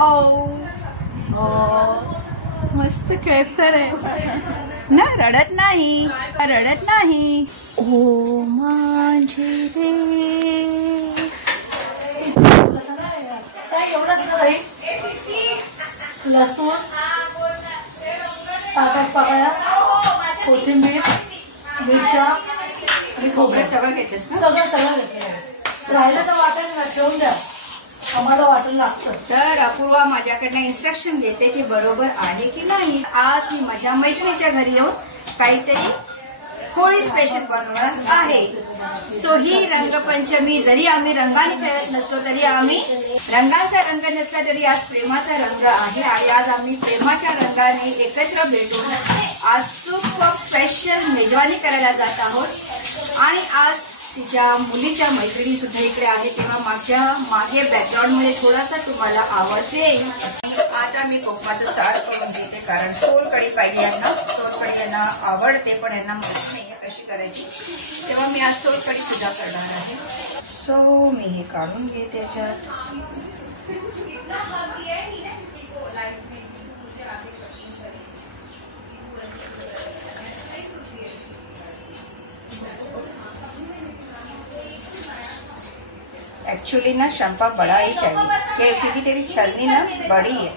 ओ मस्त खेळतर आहे ना, रडत नाही, रडत नाही. ओ माझे रे. लसूण, ताटात पाकळ्या, कोथिंबीर, मिरच्या आणि खोबरं सगळं घेतेस ना? सगळं घेतलं. राहिलं तर वाटण ठेवून द्या, आम्हाला वाटण लागतं. तर अपूर्वा माझ्याकडनं इन्स्ट्रक्शन देते की बरोबर आहे की नाही. आज मी माझ्या मैत्रिणीच्या घरी येऊन काहीतरी होळी स्पेशल बनवणार आहे. सो ही रंगपंचमी, जरी आम्ही रंगाने खेळत नसलो तरी, आम्ही रंगाचा रंग नसला तरी आज प्रेमाचा रंग आहे. आणि आज आम्ही प्रेमाच्या रंगाने एकत्र भेटून आज खूप स्पेशल मेजवानी करायला जात आहोत. आणि आज तिच्या मुलीच्या मैत्रिणी सुद्धा इकडे आहे, तेव्हा माझ्या मागे बॅकग्राऊंड मध्ये थोडासा तुम्हाला आवाज येईल. आता मी कोकमाचं साळ करून देते, कारण सोलकढी पाहिजे यांना. सोलकढी यांना आवडते पण यांना माहित नाही कशी करायची, तेव्हा मी आज सोलकढी सुद्धा करणार आहे. सो मी हे काढून घेते त्याच्यात. एक्चुअली ना शंपा बड़ा ही चाहिए क्योंकि तेरी छलनी ना बड़ी है,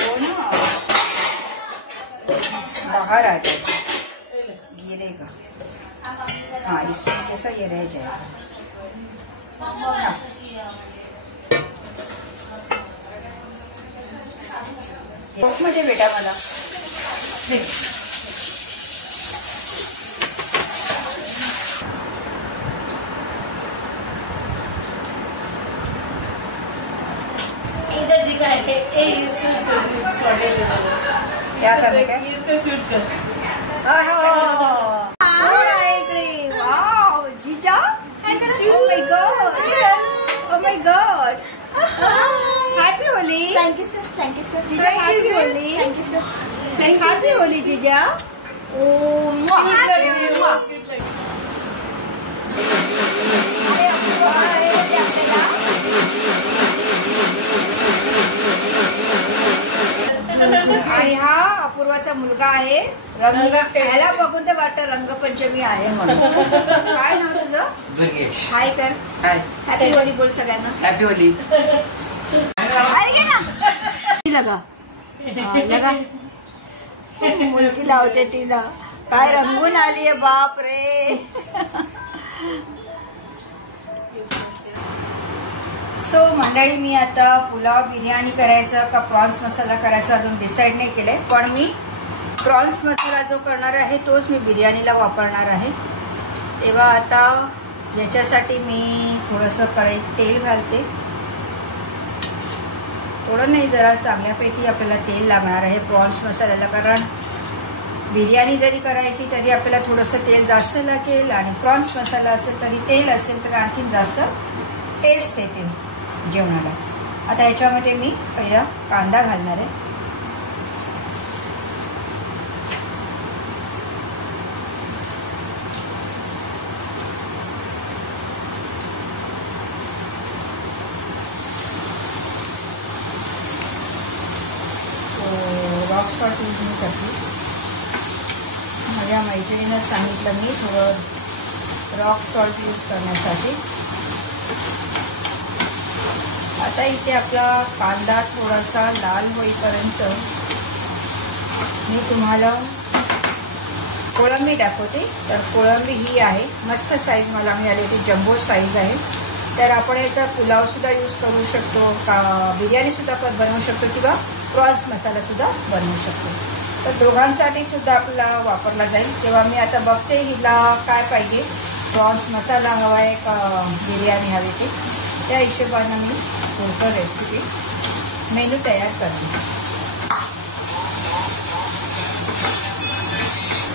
वो ना बाहर आ जाएगा, गिरेगा. हाँ इसमें कैसा ये रह जाएगा. हाँ. मध्ये बेटा मला क्या करने का? इसको शूट कर. वाव जीजा, oh my god, oh my god, happy Holy. Thank you sir, thank you sir. जीजा happy Holy. Thank you sir. happy Holy जीजा. आणि हा अपूर्वाचा मुलगा आहे. रंग ह्याला बघून तर वाटतं रंगपंचमी आहे म्हणून. काय नाव तुझं? दुर्गेश. हाय कर. हॅपी होली बोल सगळ्यांना. Happy Holy. अरे घे ना लगा लगा. मुलगी लावते तिला. काय रंगून आली आहे बाप रे. सो मंडळी, मी आता पुलाव बिर्याणी करायचा का प्रॉन्स मसाला करायचा अजून डिसाईड नाही केलंय, पण मी प्रॉन्स मसाला जो करणार आहे तोच मी बिर्याणीला वापरणार आहे. तेव्हा आता याच्यासाठी मी थोडंसं कढईत तेल घालते. थोडं नाही, जरा चांगल्यापैकी आपल्याला तेल लागणार आहे प्रॉन्स मसाल्याला, कारण बिर्याणी जरी करायची तरी आपल्याला थोडंसं तेल जास्त लागेल. आणि प्रॉन्स मसाला असेल तरी तेल असेल तर आणखीन जास्त टेस्ट येते जेवणाला. आता याच्यामध्ये मी पहिला कांदा घालणार आहे. रॉक सॉल्ट यूज नाही करते. माझ्या मैत्रिणीनं सांगितलं मी थोडं रॉक सॉल्ट यूज करण्यासाठी. आता इथे आपला कांदा थोडासा लाल होईपर्यंत मी तुम्हाला कोळंबी दाखवते. तर कोळंबी ही आहे, मस्त साईज मला मिळाली होती, जम्बो साईज आहे. तर आपण याचा पुलावसुद्धा यूज करू शकतो, का बिर्याणीसुद्धा आपण बनवू शकतो, किंवा प्रॉन्स मसालासुद्धा बनवू शकतो. तर दोघांसाठी सुद्धा आपला वापरला जाईल. तेव्हा मी आता बघते हिला काय पाहिजे, प्रॉन्स मसाला हवा आहे का बिर्याणी हवी ते. त्या हिशोबानं मी पुढचं रेसिपी मेनू तयार करते.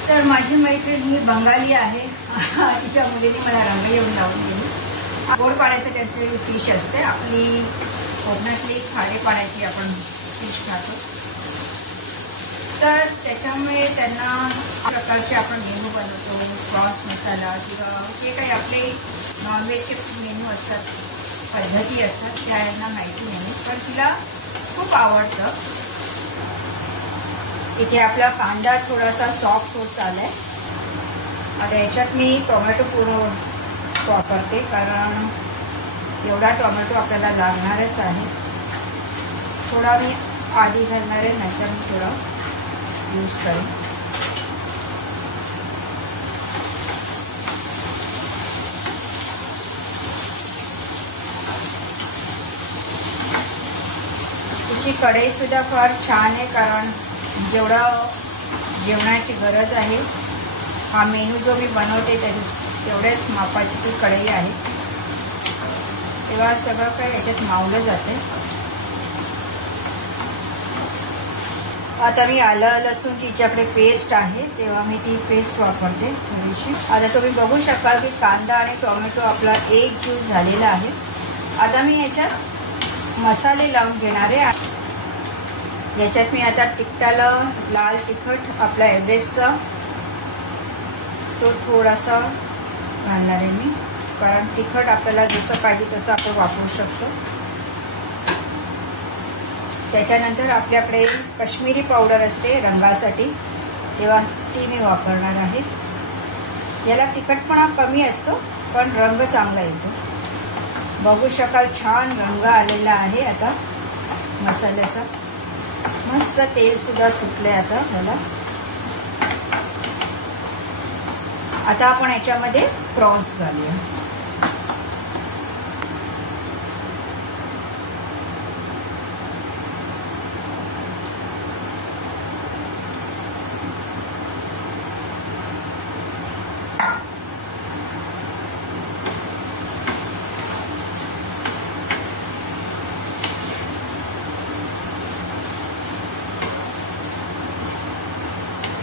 तर माझी मैत्रीण ही बंगाली आहे. तिच्या मुलीने मला रंग येऊन लावून दिली. गोड पाण्याचं त्यांचे फिश असते, आपली कोकणातली खारे पाण्याची आपण फिश खातो. तर त्याच्यामुळे त्यांना प्रकारचे आपण मेनू बनवतो, प्रॉन्स मसाला किंवा जे काही आपले नॉनव्हेजचे मेनू असतात, पद्धती असतात, त्या यांना माहिती नाही. पण तिला खूप आवडतं. इथे आपला कांदा थोडासा सॉफ्ट होत आलाय. आता याच्यात मी टोमॅटो पूर्ण वापरते, कारण एवढा टोमॅटो आपल्याला लागणारच आहे. थोडा मी आधी घालणार आहे, नाहीतर मी थोडा यूज करेन. तिची कढई सुद्धा फार छान आहे, कारण जेवढं जेवणाची गरज आहे, हा मेनू जो मी बनवते तेवढ्याच मापाची ती कढई आहे. तेव्हा सगळं काही याच्यात मावलं जाते. आता मी आलं लसूणची हिच्याकडे पेस्ट आहे, तेव्हा मी ती पेस्ट वापरते थोडीशी. आता तुम्ही बघू शकाल की कांदा आणि टोमॅटो आपला एक ज्यूस झालेला आहे. आता मी याच्यात मसाले लावून घेणार आहे. याच्यात मी आता तिखटाला लाल तिखट आपला एव्हरेस्टचा तो थोडासा घालणार आहे मी, कारण तिखट आपल्याला जसं पाहिजे तसं आपण वापरू शकतो. त्याच्यानंतर आपल्याकडे काश्मीरी पावडर असते रंगासाठी, तेव्हा ती मी वापरणार आहे. याला तिखटपणा कमी असतो, पण रंग चांगला येतो. बघू शकाल छान रंग आलेला आहे आता मसाल्याचा. मस्त तेल सुद्धा सुटले आता मला. आता आपण याच्यामध्ये प्रॉन्स घालूया.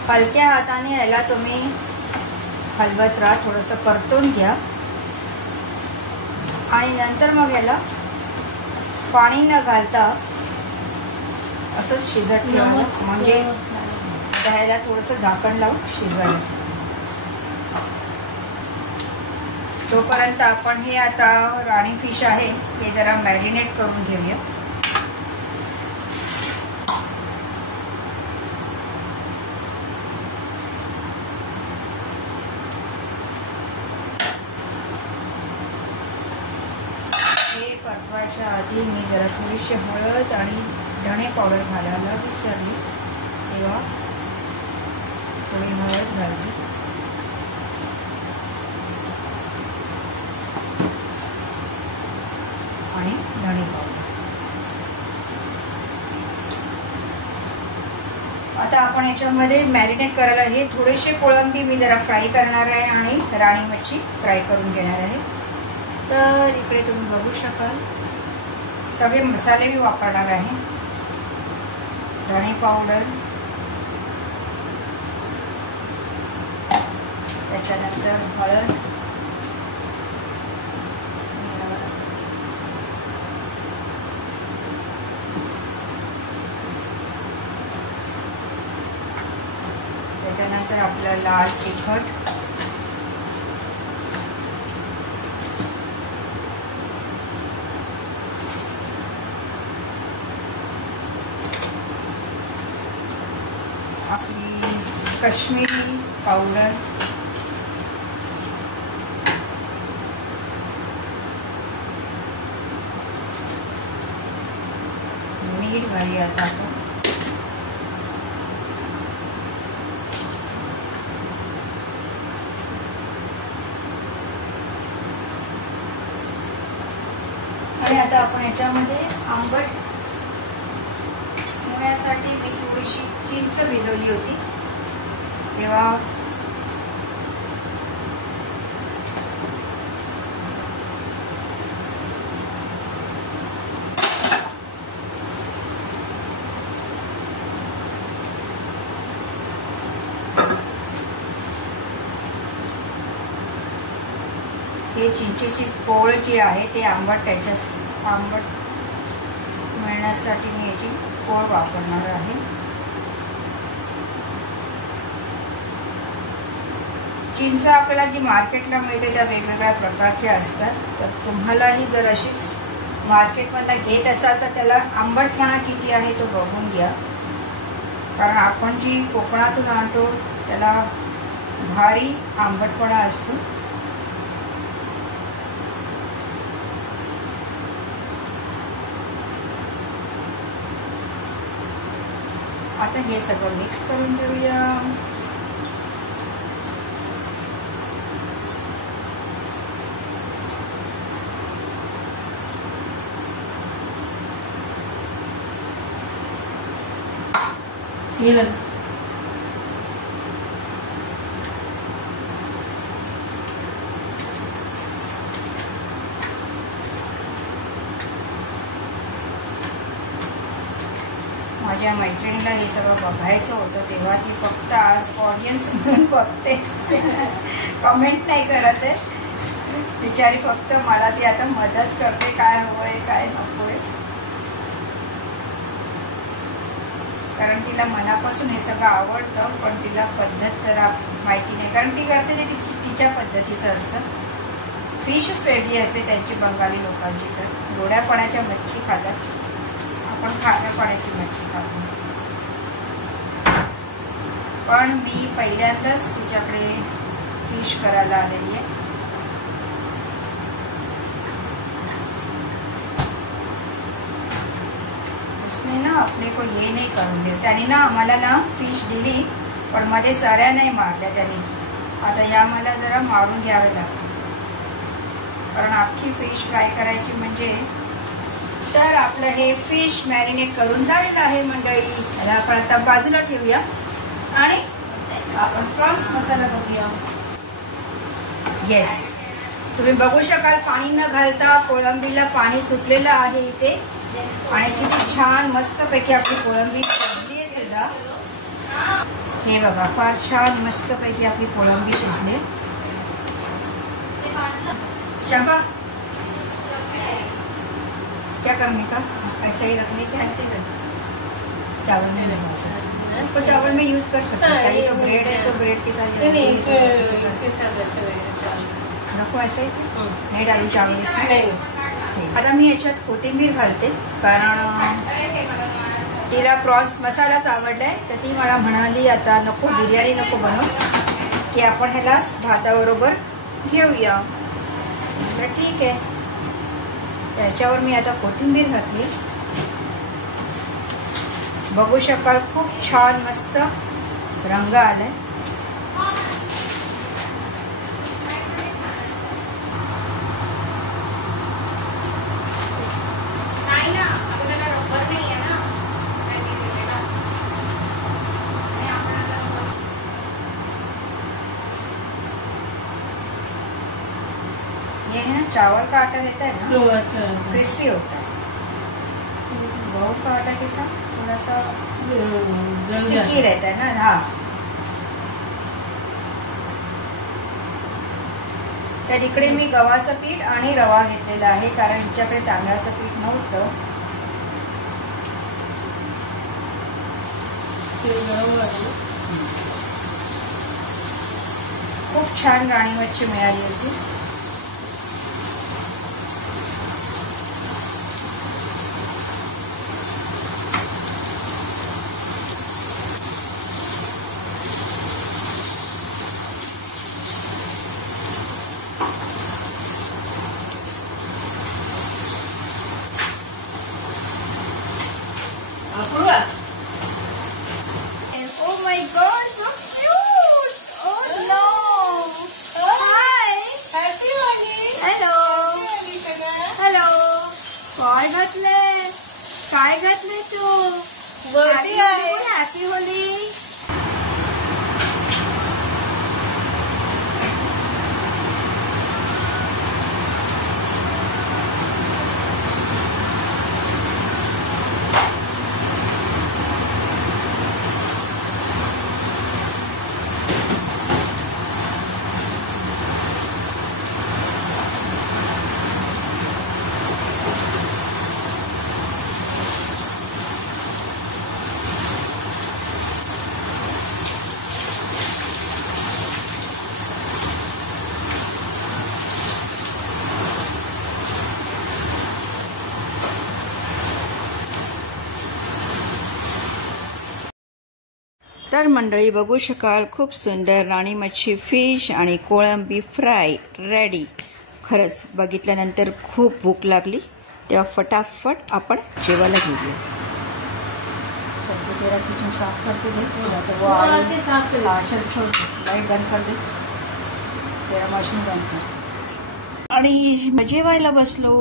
हलक्या हाताने याला तुम्ही हलवत राहा, थोडंसं परतून घ्या आणि नंतर मग याला पाणी न घालता असंच शिजत ठेवा, म्हणजे याला थोडंसं झाकण लावून शिजवायला. तोपर्यंत आपण हे आता राणी फिश आहे हे जरा मॅरिनेट करून घेऊया. परतवायच्या आधी मी जरा थोडीशी हळद आणि धणे पावडर घालायला विसरली, तेव्हा थोडी हळद घालली. आणि धणे पावडर. आता आपण याच्यामध्ये मॅरिनेट करायला हे थोडेसे कोळंबी मी जरा फ्राय करणार आहे आणि राणी मच्छी फ्राय करून घेणार आहे. तर इकडे तुम्ही बघू शकाल सगळे मसाले मी वापरणार आहे. धणे पावडर, त्याच्यानंतर हळद, त्याच्यानंतर आपलं लाल तिखट, आपली काश्मीरी पावडर, मीठ घालूया आता आपण. आणि आता आपण याच्यामध्ये आंबट होण्यासाठी मी थोडीशी चिंच भिजवली होती, तेव्हा हे चिंचेची पोळ जी आहे ते आंबट मिळण्यासाठी मी याची पोळ वापरणार आहे. चिंच आपल्याला जी मार्केटला मिळते त्या वेगवेगळ्या प्रकारच्या असतात, तर तुम्हालाही जर अशीच मार्केटमधला घेत असाल तर त्याला आंबटपणा किती आहे तो बघून घ्या, कारण आपण जी कोकणातून आणतो त्याला भारी आंबटपणा असतो. आता हे सगळं मिक्स करून घेऊया. माझ्या मैत्रिणीला हे सगळं बघायचं होतं तेव्हा ती फक्त आज ऑडियन्स म्हणून बघते, कमेंट नाही करत आहे बिचारी, फक्त मला ती आता मदत करते काय हवंय काय नकोय, कारण तिला मनापासून हे सगळं आवडतं, पण तिला पद्धत जरा माहिती नाही, कारण ती करते ते तिच्या पद्धतीचं असतं. फिशच वेगळी असते त्यांची, बंगाली लोकांची तर गोड्या पाण्याच्या मच्छी खातात, आपण खाऱ्या पाण्याची मच्छी खातो. पण मी पहिल्यांदाच तिच्याकडे फिश करायला आलेली आहे. उसने ना अपने को ये नाही करून दिलं, त्याने ना आम्हाला ना फिश दिली पण मध्ये चऱ्या नाही मारल्या त्याने. आता या मला जरा मारून घ्यावे लागते, कारण अख्खी फिश फ्राय करायची म्हणजे. तर आपलं हे फिश मॅरिनेट करून झालेलं आहे मंडळी. याला आपण आता बाजूला ठेवूया आणि आपण प्रॉन्स मसाला बघूया. येस, तुम्ही बघू शकाल पाणी न घालता कोळंबीला पाणी सुटलेलं आहे इथे, आणि किती छान मस्तपैकी आपली कोळंबी शिजली सुद्धा. हे बघा, फार छान मस्तपैकी आपली कोळंबी शिजली. शंका क्या करने का, ऐसे ही रखने का, ऐसे ही रखने, चावल में लगाते, इसको चावल में यूज कर सकते हैं. चाहिए तो ब्रेड है तो ब्रेड के साथ नको, ऐसे ही नहीं डालू चावल इसमें. आता मी याच्यात कोथिंबीर घालते, कारण तिला प्रॉन्स मसालाच आवडलाय, तर ती मला म्हणाली आता नको बिर्याणी नको बनवूस, की आपण ह्यालाच भाताबरोबर घेऊया. तर ठीक आहे, त्याच्यावर मी आता कोथिंबीर घातली. बघू शकाल खूप छान मस्त रंग आलाय. ये है ना चावल का आटा रहता है ना, क्रिस्पी होता है. गेहूं का आटा के साथ थोड़ा सा स्टिकी रहता है ना. हाँ, तर इकडे मी गव्हाचं पीठ आणि रवा घेतलेला आहे, कारण हिच्याकडे तांदळाचं पीठ नव्हतं. खूप छान राणी मच्छी मिळाली होती. Oh my God, so cute! Oh no! Hi! Hello! Hello! काय घातले तू? Happy Holy. तर मंडळी बघू शकाल खूप सुंदर राणी मच्छी फिश आणि कोळंबी फ्राय रेडी. खरंच बघितल्यानंतर खूप भूक लागली, तेव्हा फटाफट आपण जेवायला घेऊया. तेरा किचन साफ करके दे, वो लाईट बंद कर दे, तेरा मशीन बंद कर. आणि जेवायला बसलो.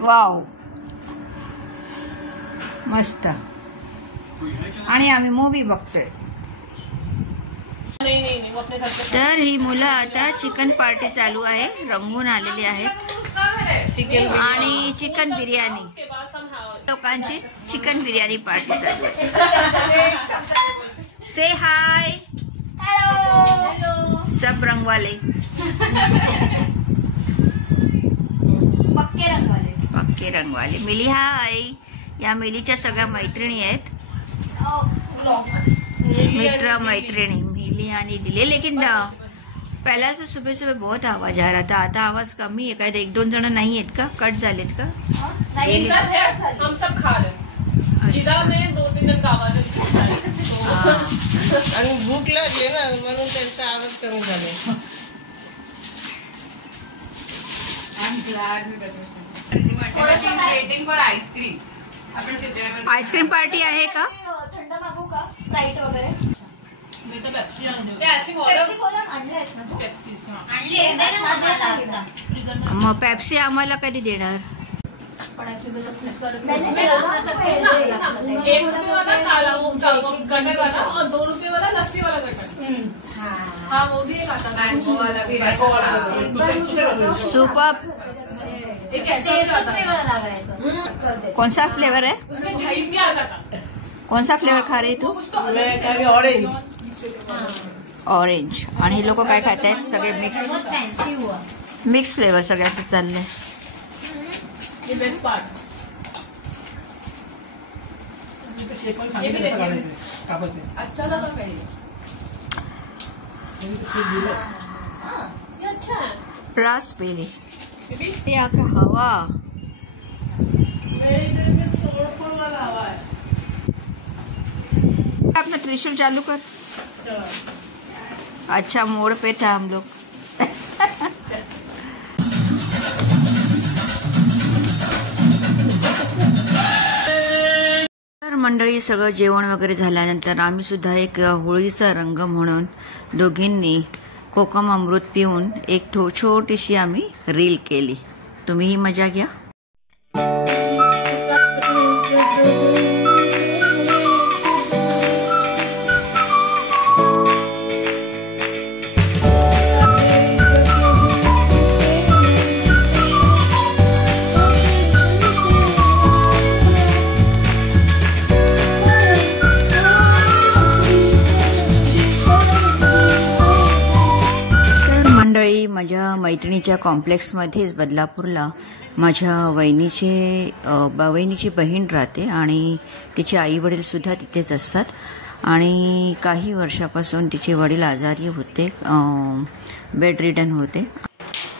वाव मस्त. आणि आम्ही मूवी बघतोय. तर ही मुलं आता चिकन पार्टी चालू आहे, रंगून आलेली आहेत. आणि चिकन बिर्याणी, लोकांची चिकन बिर्याणी पार्टी चालू आहे. से हाय. हेलो. सब रंगवाले, पक्के रंगवाले. मिली हाय. या मिलीच्या सगळ्या मैत्रिणी आहेत, मित्र मैत्रिणी मिली आणि दिले. लेकिन पहला से सुबह सुबह बहुत आवाज आ रहा था, आता आवाज कमी आहे. काय 1-2 जण नाही आहेत का, कट झालेत का? हम सब खा रहे जिदा में 2-3 जण गावात आणि भूक लागली ना म्हणून त्यांचा आवाज कमी झाले. Waiting for ice cream. Ice cream party आहे का? थंड मागू का? स्प्राईट वगैरे. मी तर पेप्सी आणली. मग पेप्सी आम्हाला कधी देणार? 1 रुपये वाला काला वो गटर वाला और 2 रुपये वाला लस्सी वाला गटर. हाँ वो भी एक आता है, मैंगो वाला भी, मैंगो वाला सुपर. कौन सा फ्लेवर है? उसमें दही भी आता था. कौन सा फ्लेवर खा रही तू? मैं ऑरेंज. ऑरेंज. आणि हे लोक काय खात आहेत? सगळे मिक्स फ्लेवर सगळ्याचे चालले. ये बेस्ट पार्ट. अच्छा लगा कहीं. ये अच्छा है. रास्पबेरी. ये आका हवा. अपना त्रिशूल चालू कर. अच्छा मोड़ पे था हम लोग. तर मंडळी सगळं जेवण वगैरे झाल्यानंतर आम्ही सुद्धा एक होळीचा रंग म्हणून दोघींनी कोकम अमृत पिऊन एक छोटीशी आम्ही रील केली. तुम्हीही मजा घ्या. माझ्या मैत्रिणीच्या कॉम्प्लेक्समध्येच बदलापूरला माझ्या वहिनीची बहीण राहते आणि तिचे आई वडील सुद्धा तिथेच असतात. आणि काही वर्षापासून तिचे वडील आजारी होते, बेड रिडन होते.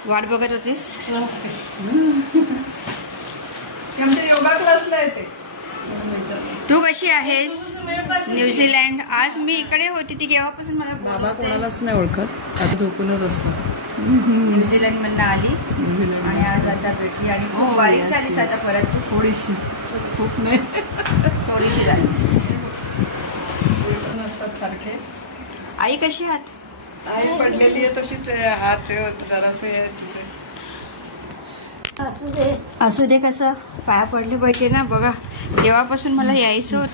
वाट बघत होतीस? योगा क्लासला येते. तू कशी आहेस? न्यूझीलंड. आज मी इकडे होती, ती केव्हापासून मला बाबा कोणालाच नाही ओळखत, आता झोपूनच असतं. न्यूझीलंड मधनं आली आणि आज आता भेटली आणि खूप बारीक झालीस आता परत. थोडीशी, खूप नाही, थोडीशी झालीस. नसतात सारखे. आई कशी आहात? आई पडलेली आहे तशीच हात जरासं आहे तिचे. असू दे. कसं पाया पडले पाहिजे ना. बघा तेव्हापासून मला यायचं होत,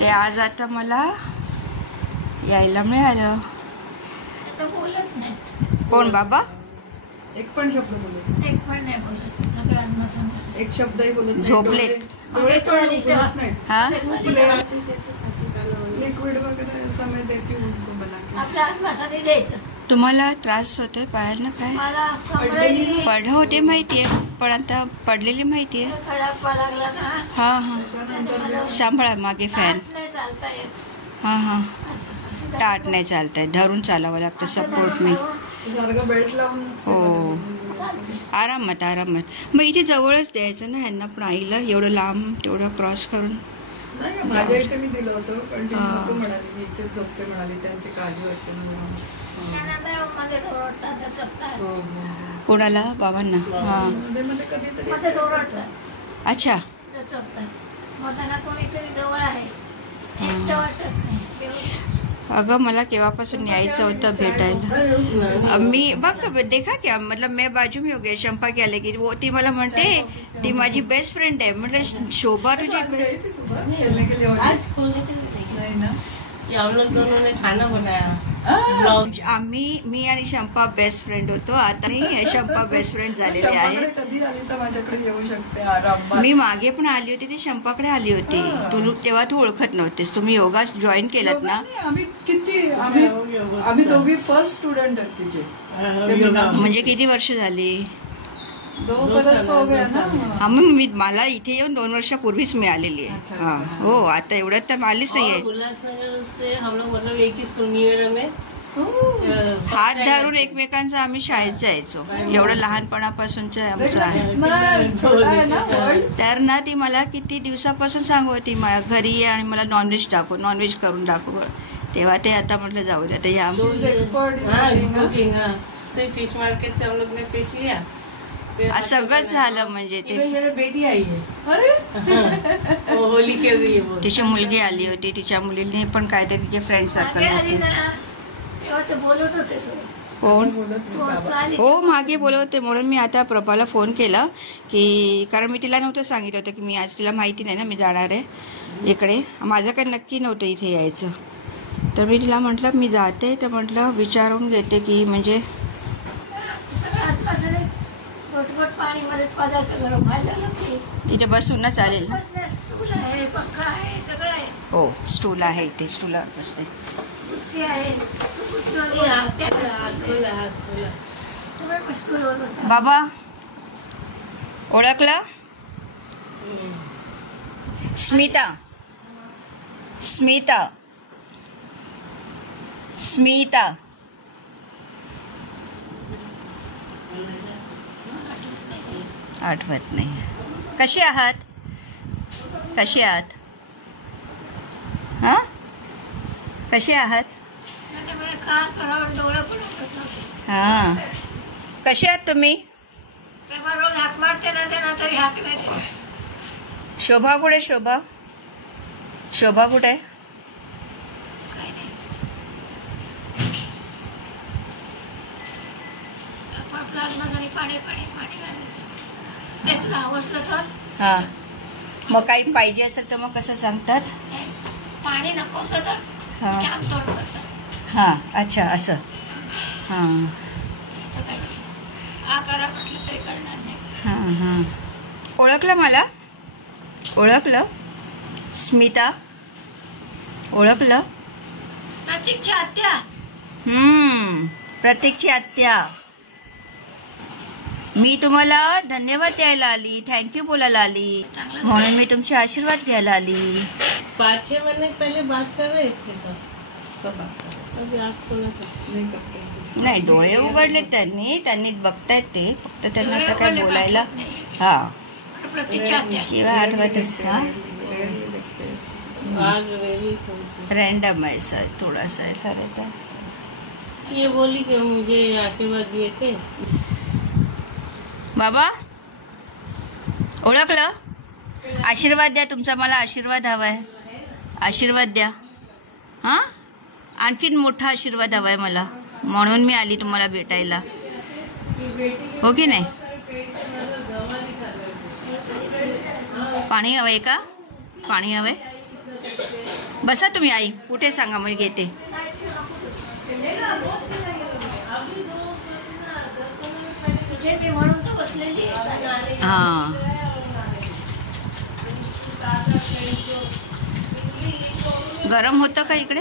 ते आज आता मला यायला मिळालं. कोण बाबा? एक पण शब्द बोलत, एक पण नाही बोलत. एक शब्दही बोलत. झोपलेत हा. लिक्विड वगैरे समय देती हूँ उनको बना के. आपल्या मसाले द्यायचं. तुम्हाला त्रास होतोय पायाला? काय मला कमरेली पडलं होते माहितीये, पण आता पडलेली माहितीये. खराब लागला ना. हा हा. सांभाळा मागे फॅन. नाही चालता येत. हा हा. असं टाट नाही चालतंय, धरून चालावं लागतं, सपोर्ट नाही. सारखं बेल्ट लावून. हो आरामात. मग इथे जवळच द्यायचं ना ह्यांना पण, आईला एवढं लांब तेवढं क्रॉस करून. नाही माझ्या इथे मी दिलं होतं पण ती नको म्हणाली, मी इथे झोपते म्हणाली, त्यांची काळजी वाटते म्हणून. माझ्याच ओरडतात त्या चपतात. हो, कोणाला? बाबांना? हा. मध्ये मध्ये कधीतरी माझ्याच ओरडतात अच्छा. त्या चपतात. मग त्यांना कोणीतरी जवळ आहे, एकटं वाटत नाही एवढं. अगं मला केव्हापासून यायचं होतं भेटायला. मी बघ देखा क्या मतलब मैं बाजू में हो गया शंपा क्या लेगी वो, ती मला म्हणते ती माझी बेस्ट फ्रेंड आहे. म्हटलं शोभा तुझी आज गई बेस्ट. थी सुबह खेलने के लिए और आज खोलने के लिए नहीं ना. ये हम लोग दोनों ने खाना बनाया ब्लॉग. मी आणि शंपा बेस्ट फ्रेंड होतो, आता नाही शंपा बेस्ट फ्रेंड झालेली आहे. शंपाकडे कधी आली तर माझ्याकडे येऊ शकते आरामात. मी मागे पण आली होती, ती शंपाकडे आली होती. तेव्हा तू ओळखत नव्हतीस. तुम्ही योगा जॉईन केलात ना? दोघांनी आम्ही किती आम्ही दोघी फर्स्ट स्टुडंट आहेत तिचे. ते मीनाक्षी. म्हणजे किती वर्ष झाली? 2 बरस तो हो गया ना. हा, मग मला इथे येऊन 2 वर्षापूर्वीच मी आलेली अच्छा, आहे. हा हो, आता एवढ्यात तर आलीच और नाहीये. उल्लासनगर से हम लोग मतलब एक ही स्कूल न्यू ईयर में हात धरून एकमेकांचा आम्ही शाळेत जायचो. एवढं लहानपणापासूनच आमचं आहे. कितना छोटा है ना वर्ल्ड. तर ना ती मला किती दिवसापासून सांगू होती घरी ये आणि मला नॉनव्हेज करून दाखव. तेव्हा ते आता म्हटलं जाऊ दे आता ह्या. She's expert in हाँ cooking, हाँ. कुकिंग. हाँ तो फिश मार्केट से हम लोग ने फिश लिया. सगळंच झालं म्हणजे ते. इवन मेरा बेटी आई है. अरे हाँ, वो होली खेल रही है वो. तिची मुलगी आली होती, तिच्या मुलीने पण काहीतरी तिचे फ्रेंड मागे आली सर्कल. ना तेव्हा ते बोलत होते सगळे. कोण? बोलत तू नाही बाबा. आली हो मागे बोलत होते, म्हणून मी आता प्रभाला फोन केला की कारण मी तिला नव्हतं सांगितलं होतं की मी आज, तिला माहिती नाही ना मी जाणार आहे इकडे. माझं काही नक्की नव्हतं इथे यायचं. तर मी तिला म्हटलं मी जाते, तर म्हटलं विचारून घेते की म्हणजे सगळं हातपासने गोटगोट पाणी मध्ये पाजायचं गरम व्हायला लागते. इथे बसून ना चालेल. स्टूल आहे, पंखा आहे, सगळं आहे. हो स्टूल आहे इथे, स्टूलवर बसते. खुर्ची आहे, खुर्चीवर ये हाथ बसा. खोला, हाथ खोला, हात खोला. तुम्ही पण स्टूलवर बसा. बाबा ओळखलं? स्मिता स्मिता स्मिता. आठवत नाही. कशी आहात? कशी आहात? हा कशी आहात? त्यामुळे कान परावून डोळे पण उघडत नव्हते. हा कशी आहात तुम्ही? तर मग रोज हाक मारते ना त्यांना तरी हाक नाही देत. शोभा कुठे? शोभा शोभा कुठे? काही नाही. आपण प्लाझ्मासाठी पाणी पाणी पाणी घालायचं. ते सुद्धा हवसलं तर हा मग काही पाहिजे असेल तर मग कसं सांगतात? नाही. पाणी नकोस तर हा कॅम्प तोड करतात. हा अच्छा असं. हा तर काही नाही. हा करा म्हटलं तरी करणार नाही. हां हां. ओळखलं मला? ओळखलं? स्मिता ओळखलं? प्रतीकच्या आत्या. प्रतीकची आत्या. मी तुम्हाला धन्यवाद द्यायला आली, थँक्यू बोलायला आली, म्हणून मी तुमचे आशीर्वाद घ्यायला आली. 5-6 महीने पहले बात कर रहे थे सब. चला अभी आप थोड़ा सा नाही करते. नाही डोळे उघडले त्यांनी बघतायत ते, फक्त त्यांना आता काय डोळे बोलायला. पाठवत नाही. हा प्रतीकच्या आत्या. किंवा आठवतच. हा Rarely देखते हैं. आग रेली खोलते. रैंडम ऐसा थोड़ा सा ऐसा रहता है. ये बोली कि मुझे आशीर्वाद दिए थे. बाबा ओळखलं? आशीर्वाद द्या तुमचा, मला आशीर्वाद हवाय. आशीर्वाद द्या. हां आणखीन मोठा आशीर्वाद हवाय मला, म्हणून मी आली तुम्हाला भेटायला. हो की नाही? पाणी हवंय का? पाणी हवंय? बसा तुम्ही. आई कुठे सांगा मग घेते. इथे मी म्हणून तर बसलेली आहे. हां गरम होतं का इकडे?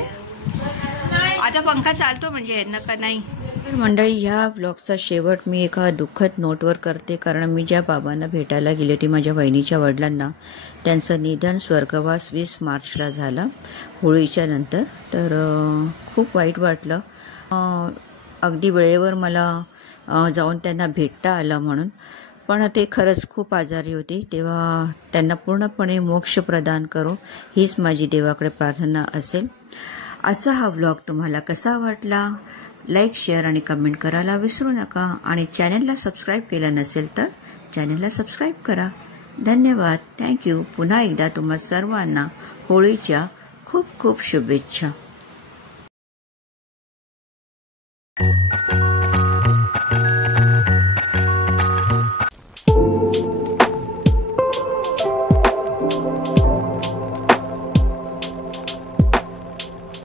आता पंखा चालतो म्हणजे का नाही? मंडळी ह्या ब्लॉगचा शेवट मी एका दुःखद नोटवर करते, कारण मी ज्या बाबांना भेटायला गेली होती माझ्या वहिनीच्या वडिलांना, त्यांचं निधन स्वर्गवास 20 मार्चला झाला होळीच्या नंतर. तर खूप वाईट वाटलं. अगदी वेळेवर मला जाऊन त्यांना भेटता आलं म्हणून. पण ते खरंच खूप आजारी होती, तेव्हा त्यांना पूर्णपणे मोक्ष प्रदान करो हीच माझी देवाकडे प्रार्थना असेल. आजचा हा व्लॉग तुम्हाला कसा वाटला? लाईक, शेअर आणि कमेंट करायला विसरू नका. आणि चॅनलला सबस्क्राईब केलं नसेल तर चॅनलला सबस्क्राईब करा. धन्यवाद. थँक्यू. पुन्हा एकदा तुम्हा सर्वांना होळीच्या खूप खूप शुभेच्छा.